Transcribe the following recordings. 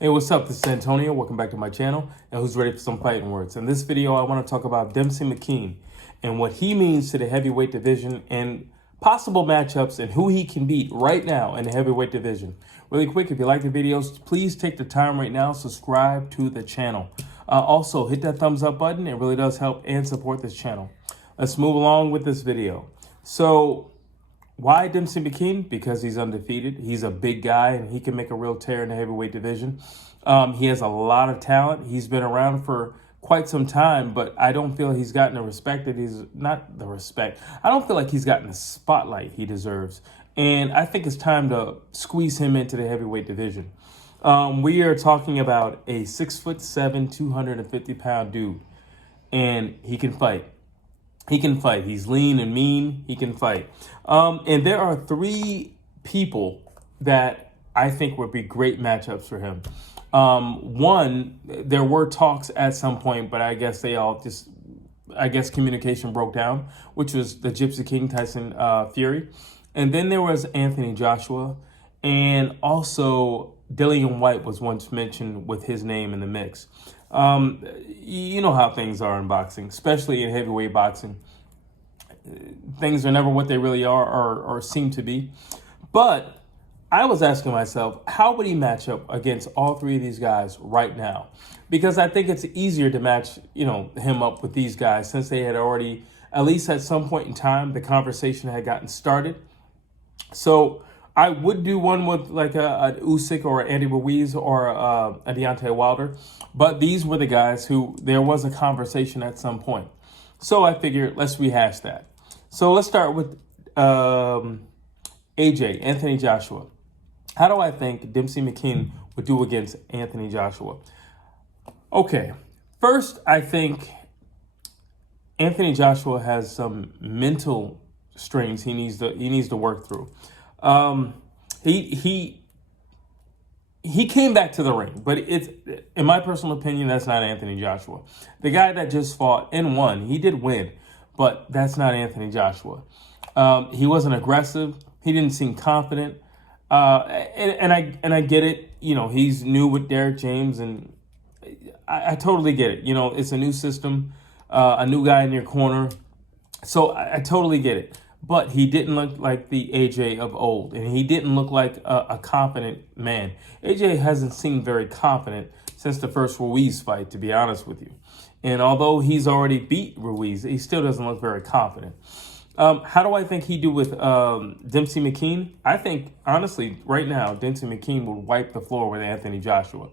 Hey, what's up? This is Antonio. Welcome back to my channel. And who's ready for some fighting words? In this video, I want to talk about Demsey Mckean and what he means to the heavyweight division and possible matchups and who he can beat right now in the heavyweight division. Really quick, if you like the videos, please take the time right now, subscribe to the channel. Also, hit that thumbs up button. It really does help and support this channel. Let's move along with this video. So, why Demsey Mckean? Because he's undefeated. He's a big guy, and he can make a real tear in the heavyweight division. He has a lot of talent. He's been around for quite some time, but I don't feel he's gotten the respect that he's not the respect. I don't feel like he's gotten the spotlight he deserves. And I think it's time to squeeze him into the heavyweight division. We are talking about a 6'7", 250-pound dude, and he can fight. He can fight. He's lean and mean. He can fight. And there are three people that I think would be great matchups for him. One, there were talks at some point, but I guess communication broke down, which was the Gypsy King, Tyson Fury. And then there was Anthony Joshua. And also Dillion Whyte was once mentioned with his name in the mix. You know how things are in boxing, especially in heavyweight boxing. Things are never what they really are or seem to be. But I was asking myself, how would he match up against all three of these guys right now? Because I think it's easier to match, him up with these guys since they had already, at least at some point in time, the conversation had gotten started. So I would do one with like an Usyk or Andy Ruiz or a Deontay Wilder. But these were the guys who there was a conversation at some point. So I figured let's rehash that. So let's start with AJ, Anthony Joshua. How do I think Demsey Mckean would do against Anthony Joshua? Okay, first I think Anthony Joshua has some mental strains he needs to work through. He came back to the ring, but it's, in my personal opinion, that's not Anthony Joshua. The guy that just fought and won, he did win, but that's not Anthony Joshua. He wasn't aggressive. He didn't seem confident. And I get it. He's new with Derek James, and I totally get it. It's a new system, a new guy in your corner. So I totally get it. But he didn't look like the AJ of old, and he didn't look like a confident man. AJ hasn't seemed very confident since the first Ruiz fight, to be honest with you. And although he's already beat Ruiz, he still doesn't look very confident. How do I think he'd do with Demsey Mckean? I think, honestly, right now, Demsey Mckean would wipe the floor with Anthony Joshua.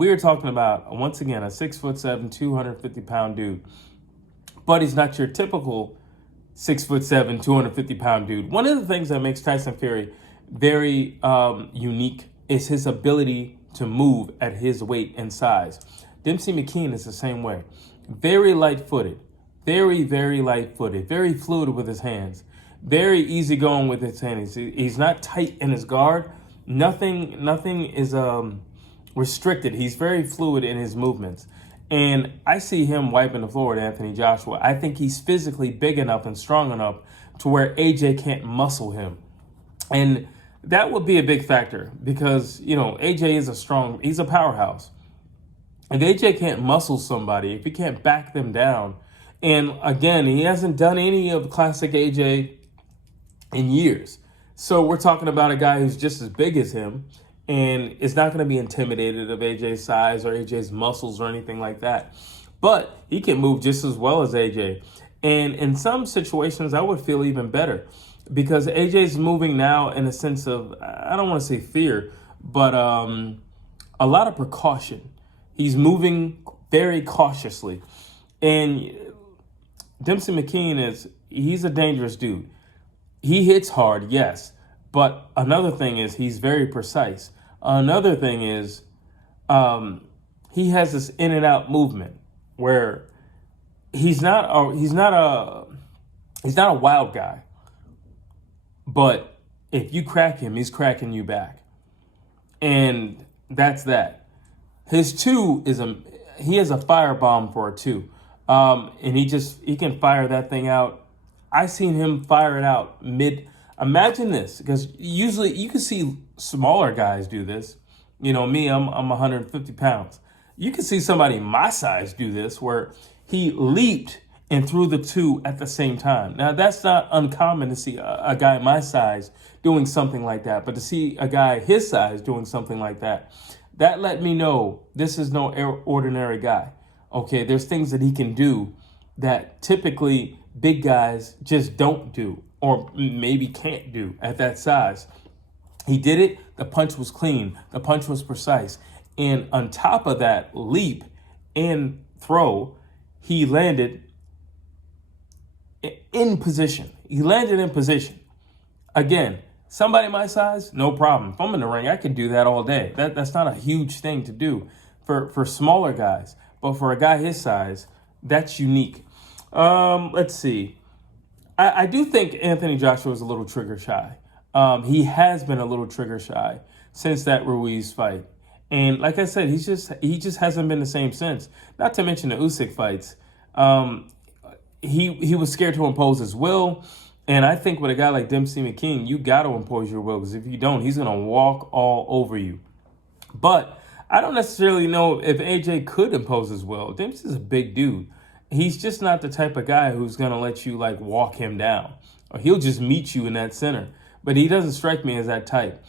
We were talking about, once again, a 6'7", 250-pound dude. But he's not your typical 6'7", 250-pound dude. One of the things that makes Tyson Fury very unique is his ability to move at his weight and size. Demsey Mckean is the same way. Very light-footed. Very, very light-footed. Very fluid with his hands. Very easygoing with his hands. He's not tight in his guard. Nothing is restricted. He's very fluid in his movements. And I see him wiping the floor with Anthony Joshua. I think he's physically big enough and strong enough to where AJ can't muscle him. And that would be a big factor because, AJ is he's a powerhouse. If AJ can't muscle somebody, if he can't back them down, and again, he hasn't done any of classic AJ in years. So we're talking about a guy who's just as big as him and is not going to be intimidated of AJ's size or AJ's muscles or anything like that. But he can move just as well as AJ. And in some situations, I would feel even better because AJ's moving now in a sense of, I don't want to say fear, but a lot of precaution. He's moving very cautiously. And Demsey Mckean he's a dangerous dude. He hits hard, yes. But another thing is he's very precise. Another thing is he has this in and out movement where he's not a wild guy. But if you crack him, he's cracking you back. And that's that. His two he has a firebomb for a two. And he can fire that thing out. I seen him fire it out mid. Imagine this, because usually you can see smaller guys do this. You know, me, I'm 150 pounds. You can see somebody my size do this where he leaped and threw the two at the same time. Now, that's not uncommon to see a guy my size doing something like that, but to see a guy his size doing something like that, that let me know this is no ordinary guy. Okay, there's things that he can do that typically big guys just don't do or maybe can't do at that size. He did it. The punch was clean. The punch was precise. And on top of that leap and throw, he landed in position. He landed in position. Again, somebody my size, no problem. If I'm in the ring, I can do that all day. That's not a huge thing to do for smaller guys. But for a guy his size, that's unique. Let's see. I do think Anthony Joshua is a little trigger shy. He has been a little trigger shy since that Ruiz fight. And like I said, he just hasn't been the same since. Not to mention the Usyk fights. He was scared to impose his will. And I think with a guy like Demsey Mckean, you got to impose your will, because if you don't, he's going to walk all over you. But I don't necessarily know if AJ could impose his will. Dempsey's a big dude. He's just not the type of guy who's going to let you like walk him down. Or he'll just meet you in that center. But he doesn't strike me as that type.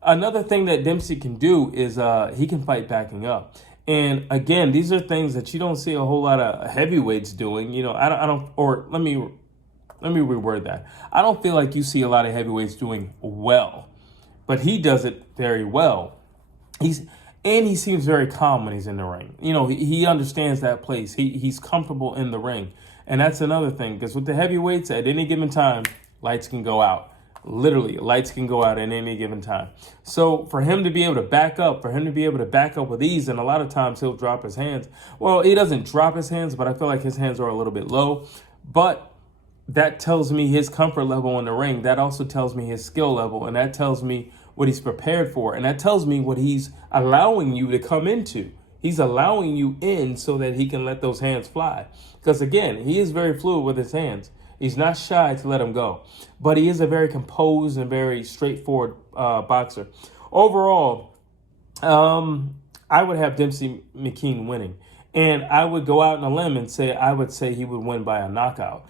Another thing that Demsey can do is he can fight backing up. And again, these are things that you don't see a whole lot of heavyweights doing. You know, I don't, or let me reword that. I don't feel like you see a lot of heavyweights doing well, but he does it very well. He seems very calm when he's in the ring. You know, he understands that place. He's comfortable in the ring. And that's another thing, because with the heavyweights, at any given time, lights can go out. Literally, lights can go out at any given time. So for him to be able to back up, with ease, and a lot of times he'll drop his hands. Well, he doesn't drop his hands, but I feel like his hands are a little bit low. But that tells me his comfort level in the ring. That also tells me his skill level, and that tells me what he's prepared for, and that tells me what he's allowing you to come into. He's allowing you in so that he can let those hands fly. Because again, he is very fluid with his hands. He's not shy to let him go. But he is a very composed and very straightforward boxer. Overall, I would have Demsey Mckean winning. And I would go out on a limb and say I would say he would win by a knockout.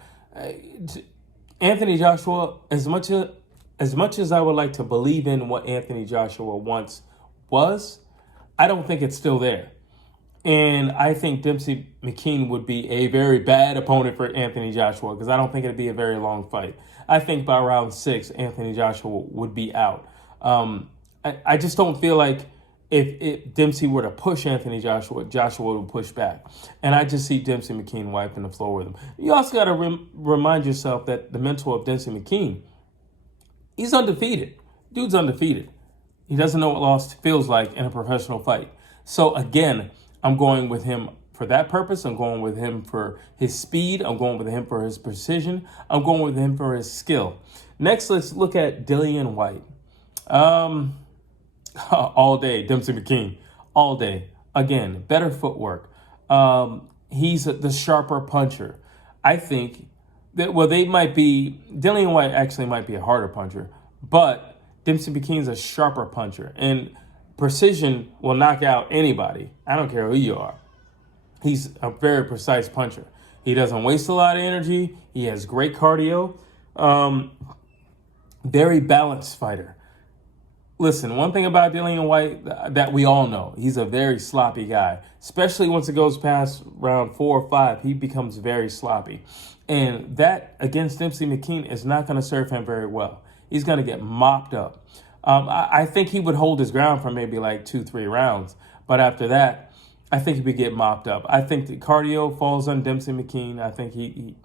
Anthony Joshua, as much as I would like to believe in what Anthony Joshua once was, I don't think it's still there. And I think Demsey Mckean would be a very bad opponent for Anthony Joshua, because I don't think it'd be a very long fight. I think by round 6, Anthony Joshua would be out. I just don't feel like if Demsey were to push Anthony Joshua, Joshua would push back. And I just see Demsey Mckean wiping the floor with him. You also got to remind yourself that the mentor of Demsey Mckean, he's undefeated. Dude's undefeated. He doesn't know what loss feels like in a professional fight. So again, I'm going with him for that purpose. I'm going with him for his speed. I'm going with him for his precision. I'm going with him for his skill. Next, let's look at Dillion Whyte. All day, Demsey Mckean. All day. Again, better footwork. He's the sharper puncher. I think that, Dillion Whyte actually might be a harder puncher, but Demsey Mckean's a sharper puncher. And precision will knock out anybody. I don't care who you are. He's a very precise puncher. He doesn't waste a lot of energy. He has great cardio. Very balanced fighter. Listen, one thing about Dillion Whyte that we all know, he's a very sloppy guy. Especially once it goes past round 4 or 5, he becomes very sloppy. And that, against Demsey Mckean, is not going to serve him very well. He's going to get mopped up. I think he would hold his ground for maybe like 2-3 rounds. But after that, I think he would get mopped up. I think the cardio falls on Demsey Mckean. I think he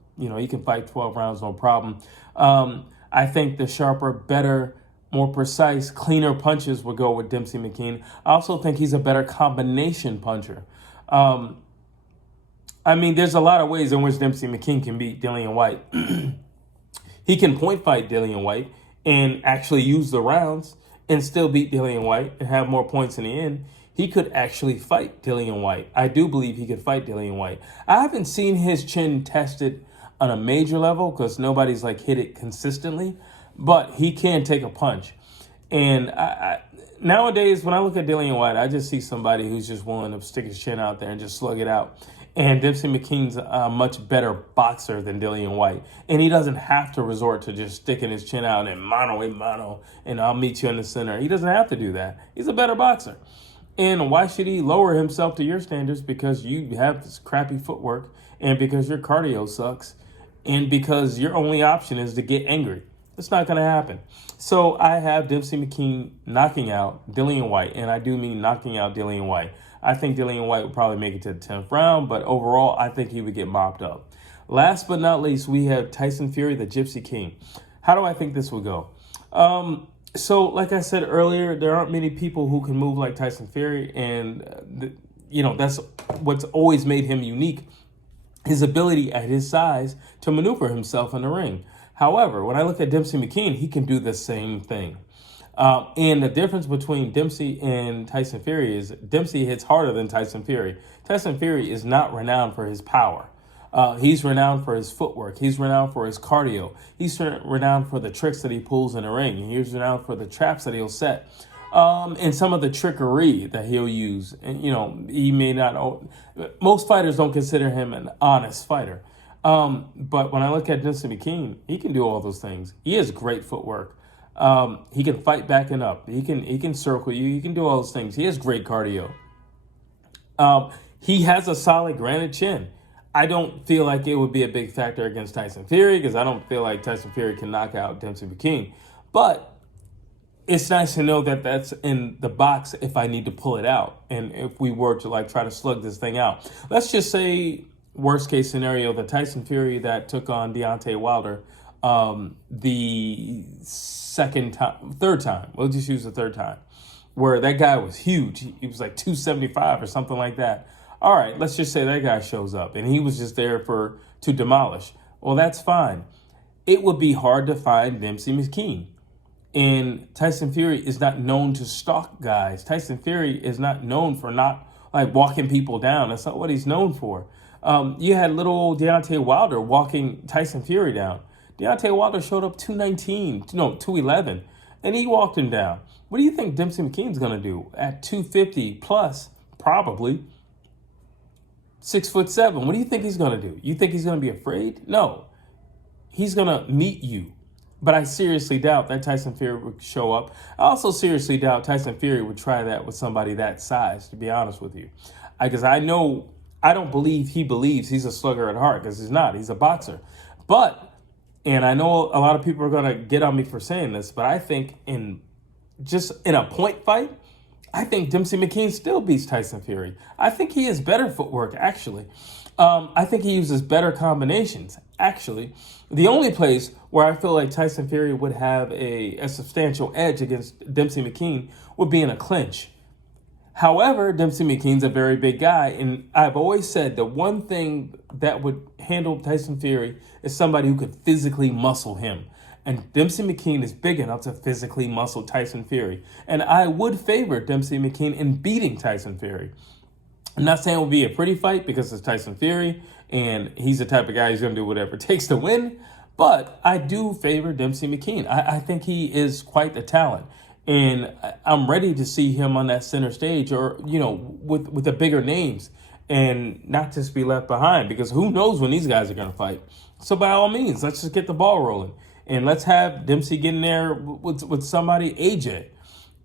can fight 12 rounds, no problem. I think the sharper, better, more precise, cleaner punches would go with Demsey Mckean. I also think he's a better combination puncher. There's a lot of ways in which Demsey Mckean can beat Dillion Whyte. He can point fight Dillion Whyte and actually use the rounds and still beat Dillion Whyte and have more points in the end. He could actually fight Dillion Whyte. I do believe he could fight Dillion Whyte. I haven't seen his chin tested on a major level because nobody's hit it consistently, but he can take a punch. And nowadays, when I look at Dillion Whyte, I just see somebody who's just willing to stick his chin out there and just slug it out. And Demsey Mckean's a much better boxer than Dillion Whyte. And he doesn't have to resort to just sticking his chin out and mano a mano, and I'll meet you in the center. He doesn't have to do that. He's a better boxer. And why should he lower himself to your standards because you have this crappy footwork and because your cardio sucks and because your only option is to get angry? It's not going to happen. So I have Demsey Mckean knocking out Dillion Whyte, and I do mean knocking out Dillion Whyte. I think Dillion Whyte would probably make it to the 10th round, but overall, I think he would get mopped up. Last but not least, we have Tyson Fury, the Gypsy King. How do I think this will go? So, like I said earlier, there aren't many people who can move like Tyson Fury, and that's what's always made him unique, his ability at his size to maneuver himself in the ring. However, when I look at Demsey Mckean, he can do the same thing. And the difference between Demsey and Tyson Fury is Demsey hits harder than Tyson Fury. Tyson Fury is not renowned for his power. He's renowned for his footwork. He's renowned for his cardio. He's renowned for the tricks that he pulls in the ring. He's renowned for the traps that he'll set. And some of the trickery that he'll use. And, he may not, most fighters don't consider him an honest fighter. But when I look at Demsey Mckean, he can do all those things. He has great footwork. He can fight backing up. He can circle you. He can do all those things. He has great cardio. He has a solid granite chin. I don't feel like it would be a big factor against Tyson Fury because I don't feel like Tyson Fury can knock out Demsey Mckean. But it's nice to know that that's in the box if I need to pull it out. And if we were to try to slug this thing out. Let's just say, worst case scenario, the Tyson Fury that took on Deontay Wilder the third time. We'll just use the third time. Where that guy was huge. He was like 275 or something like that. All right, let's just say that guy shows up and he was just there to demolish. Well, that's fine. It would be hard to find Demsey Mckean. And Tyson Fury is not known to stalk guys. Tyson Fury is not known for not walking people down. That's not what he's known for. You had little old Deontay Wilder walking Tyson Fury down. Deontay Wilder showed up 211, and he walked him down. What do you think Demsey Mckean's going to do at 250 plus, probably 6'7"? What do you think he's going to do? You think he's going to be afraid? No. He's going to meet you. But I seriously doubt that Tyson Fury would show up. I also seriously doubt Tyson Fury would try that with somebody that size, to be honest with you. Because I don't believe he believes he's a slugger at heart, because he's not. He's a boxer. And I know a lot of people are going to get on me for saying this, but I think in a point fight, I think Demsey Mckean still beats Tyson Fury. I think he has better footwork, actually. I think he uses better combinations, actually. The only place where I feel like Tyson Fury would have a substantial edge against Demsey Mckean would be in a clinch. However, Demsey Mckean's a very big guy, and I've always said the one thing that would handle Tyson Fury is somebody who could physically muscle him. And Demsey Mckean is big enough to physically muscle Tyson Fury. And I would favor Demsey Mckean in beating Tyson Fury. I'm not saying it will be a pretty fight because it's Tyson Fury, and he's the type of guy who's going to do whatever it takes to win. But I do favor Demsey Mckean. I think he is quite the talent. And I'm ready to see him on that center stage or, with the bigger names and not just be left behind because who knows when these guys are going to fight. So by all means, let's just get the ball rolling. And let's have Demsey get in there with somebody, AJ.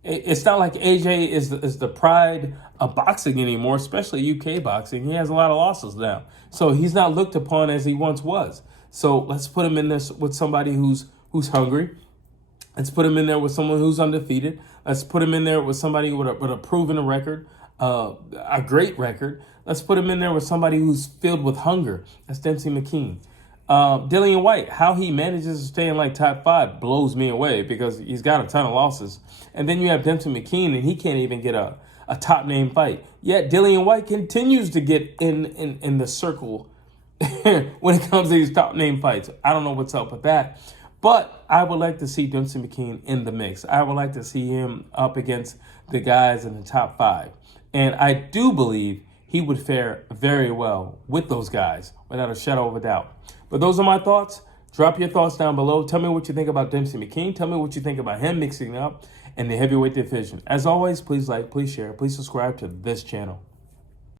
It's not like AJ is the pride of boxing anymore, especially UK boxing. He has a lot of losses now. So he's not looked upon as he once was. So let's put him in this with somebody who's hungry. Let's put him in there with someone who's undefeated. Let's put him in there with somebody with a proven record, a great record. Let's put him in there with somebody who's filled with hunger. That's Demsey Mckean. Dillion Whyte, how he manages to stay in top 5 blows me away because he's got a ton of losses. And then you have Demsey Mckean, and he can't even get a top name fight. Yet Dillion Whyte continues to get in the circle when it comes to these top name fights. I don't know what's up with that. But I would like to see Demsey Mckean in the mix. I would like to see him up against the guys in the top 5. And I do believe he would fare very well with those guys, without a shadow of a doubt. But those are my thoughts. Drop your thoughts down below. Tell me what you think about Demsey Mckean. Tell me what you think about him mixing it up. in the heavyweight division. As always, please like, please share, please subscribe to this channel.